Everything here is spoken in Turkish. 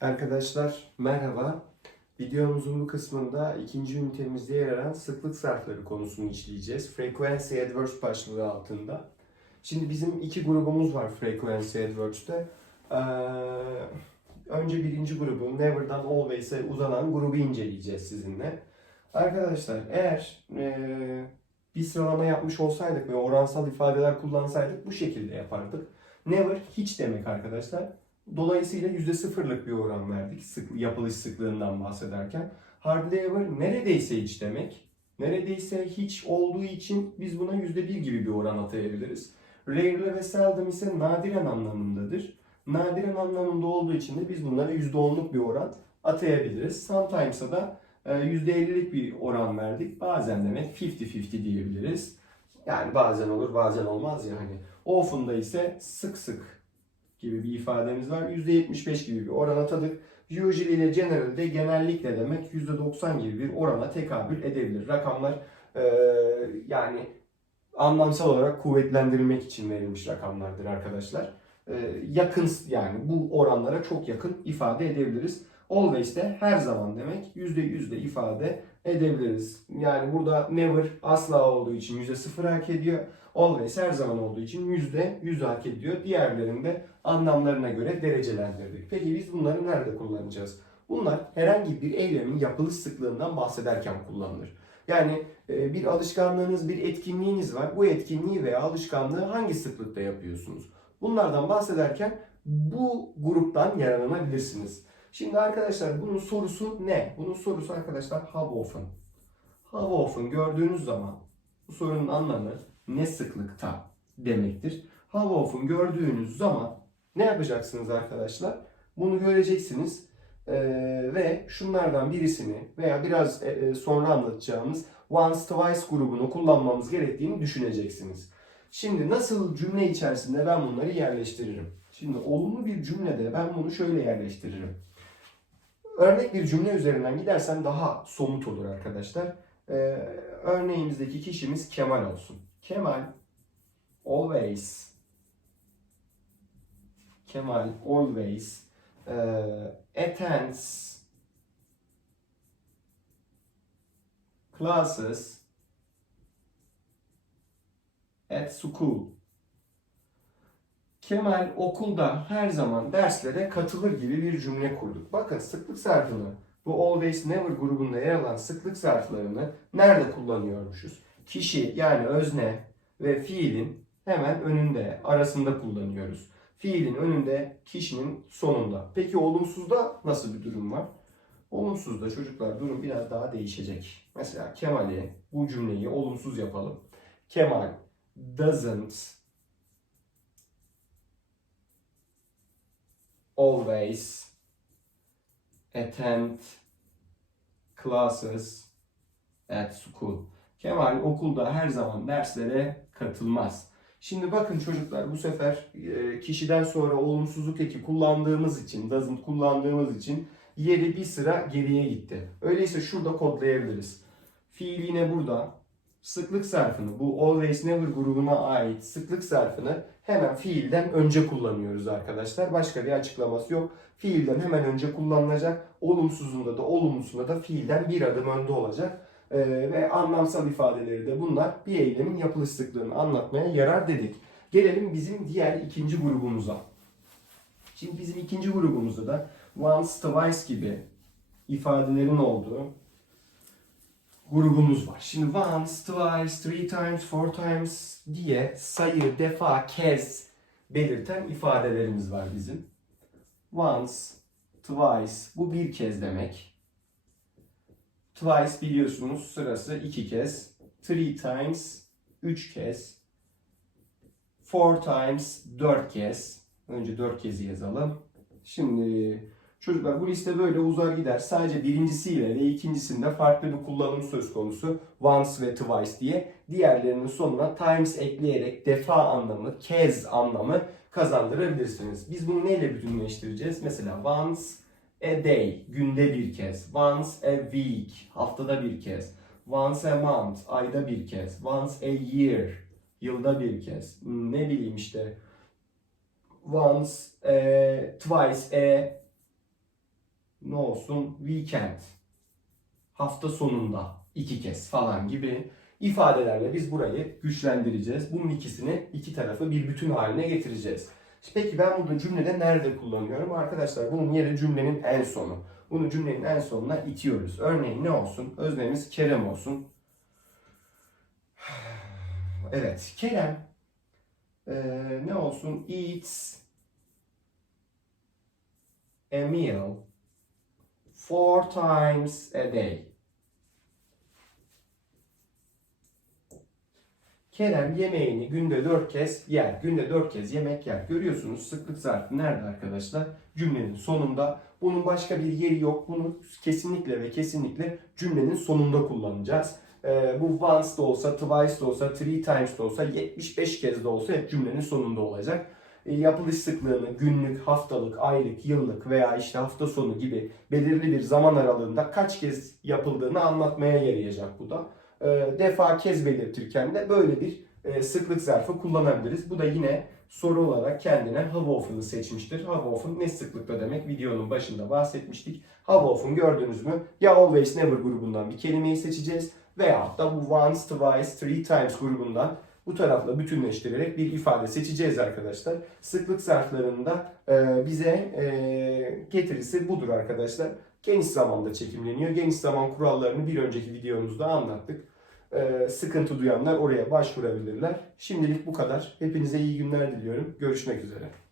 Arkadaşlar merhaba. Videomuzun bu kısmında ikinci ünitemizde yer alan sıklık zarfları konusunu işleyeceğiz. Frequency Adverse başlığı altında. Şimdi bizim iki grubumuz var Frequency Adverse'te. Ee, önce birinci grubu Never'dan Always'e uzanan grubu inceleyeceğiz sizinle. Arkadaşlar eğer ee, bir sıralama yapmış olsaydık ve oransal ifadeler kullansaydık bu şekilde yapardık. Never hiç demek arkadaşlar. Dolayısıyla %0'lık bir oran verdik sık, yapılış sıklığından bahsederken. Hardly ever neredeyse hiç demek. Neredeyse hiç olduğu için biz buna %1 gibi bir oran atayabiliriz. Rarely ve seldom ise nadiren anlamındadır. Nadiren anlamında olduğu için de biz bunlara %10'luk bir oran atayabiliriz. Sometimes'a da e, %50'lik bir oran verdik. Bazen demek 50-50 diyebiliriz. Yani bazen olur bazen olmaz ya hani. Often'da ise sık sık gibi bir ifademiz var. %75 gibi bir oran atadık. Usually ile general'de genellikle demek %90 gibi bir orana tekabül edebilir. Rakamlar e, yani anlamsal olarak kuvvetlendirilmek için verilmiş rakamlardır arkadaşlar. E, yakın yani bu oranlara çok yakın ifade edebiliriz. Always de her zaman demek %100 de ifade edebiliriz. Yani burada never asla olduğu için %0 hak ediyor. Always her zaman olduğu için %100 hak ediyor. Diğerlerinde anlamlarına göre derecelendirdik. Peki biz bunları nerede kullanacağız? Bunlar herhangi bir eylemin yapılış sıklığından bahsederken kullanılır. Yani e, bir alışkanlığınız, bir etkinliğiniz var. Bu etkinliği veya alışkanlığı hangi sıklıkta yapıyorsunuz? Bunlardan bahsederken bu gruptan yararlanabilirsiniz. Şimdi arkadaşlar bunun sorusu ne? Bunun sorusu arkadaşlar how often. How often gördüğünüz zaman bu sorunun anlamı ne sıklıkta demektir. How often gördüğünüz zaman ne yapacaksınız arkadaşlar? Bunu göreceksiniz ee, ve şunlardan birisini veya biraz e, sonra anlatacağımız once twice grubunu kullanmamız gerektiğini düşüneceksiniz. Şimdi nasıl cümle içerisinde ben bunları yerleştiririm? Şimdi olumlu bir cümlede ben bunu şöyle yerleştiririm. Örnek bir cümle üzerinden gidersem daha somut olur arkadaşlar. Ee, örneğimizdeki kişimiz Kemal olsun. Kemal always Kemal always uh, attends classes at school. Kemal okulda her zaman derslere katılır gibi bir cümle kurduk. Bakın sıklık zarfını bu always never grubunda yer alan sıklık zarflarını nerede kullanıyormuşuz? Kişi yani özne ve fiilin hemen önünde, arasında kullanıyoruz. Fiilin önünde, kişinin sonunda. Peki olumsuzda nasıl bir durum var? Olumsuzda çocuklar durum biraz daha değişecek. Mesela Kemal'i bu cümleyi olumsuz yapalım. Kemal doesn't always attend classes at school. Kemal okulda her zaman derslere katılmaz. Şimdi bakın çocuklar bu sefer e, kişiden sonra olumsuzluk eki kullandığımız için, doesn't kullandığımız için yeri bir sıra geriye gitti. Öyleyse şurada kodlayabiliriz. Fiil yine burada. Sıklık zarfını, bu always never grubuna ait sıklık zarfını hemen fiilden önce kullanıyoruz arkadaşlar. Başka bir açıklaması yok. Fiilden hemen önce kullanılacak. Olumsuzunda da olumlusunda da fiilden bir adım önde olacak. Ee, ve anlamsal ifadeleri de bunlar bir eylemin yapılış sıklığını anlatmaya yarar dedik. Gelelim bizim diğer ikinci grubumuza. Şimdi bizim ikinci grubumuzda da once, twice gibi ifadelerin olduğu grubumuz var. Şimdi once, twice, three times, four times diye sayı, defa, kez belirten ifadelerimiz var bizim. Once, twice bu bir kez demek. Twice biliyorsunuz sırası iki kez. Three times üç kez. Four times dört kez. Önce dört kezi yazalım. Şimdi çocuklar bu liste böyle uzar gider. Sadece birincisiyle ve ikincisinde farklı bir kullanım söz konusu. Once ve twice diye. Diğerlerinin sonuna times ekleyerek defa anlamı, kez anlamı kazandırabilirsiniz. Biz bunu neyle bütünleştireceğiz? Mesela once a day, günde bir kez. Once a week, haftada bir kez. Once a month, ayda bir kez. Once a year, yılda bir kez. Ne bileyim işte once, e, twice, a ne olsun? Weekend. Hafta sonunda iki kez falan gibi ifadelerle biz burayı güçlendireceğiz. Bunun ikisini iki tarafı bir bütün haline getireceğiz. Peki ben burada cümlede nerede kullanıyorum? Arkadaşlar bunun yeri cümlenin en sonu. Bunu cümlenin en sonuna itiyoruz. Örneğin ne olsun? Öznemiz Kerem olsun. Evet, Kerem eee, ne olsun? Eats a meal four times a day. Kerem yemeğini günde dört kez yer. Günde dört kez yemek yer. Görüyorsunuz sıklık zarfı nerede arkadaşlar? Cümlenin sonunda. Bunun başka bir yeri yok. Bunu kesinlikle ve kesinlikle cümlenin sonunda kullanacağız. Ee, bu once da olsa, twice de olsa, three times de olsa, 75 kez de olsa hep cümlenin sonunda olacak. E, yapılış sıklığını günlük, haftalık, aylık, yıllık veya işte hafta sonu gibi belirli bir zaman aralığında kaç kez yapıldığını anlatmaya yarayacak bu da. E, defa kez belirtirken de böyle bir e, sıklık zarfı kullanabiliriz. Bu da yine soru olarak kendine how often'ı seçmiştir. How often ne sıklıkla demek videonun başında bahsetmiştik. How often gördünüz mü? Ya always never grubundan bir kelimeyi seçeceğiz veyahut da bu once, twice, three times grubundan bu tarafla bütünleştirerek bir ifade seçeceğiz arkadaşlar. Sıklık zarflarında e, bize getirisi budur arkadaşlar. Geniş zamanda çekimleniyor. Geniş zaman kurallarını bir önceki videomuzda anlattık. E, sıkıntı duyanlar oraya başvurabilirler. Şimdilik bu kadar. Hepinize iyi günler diliyorum. Görüşmek üzere.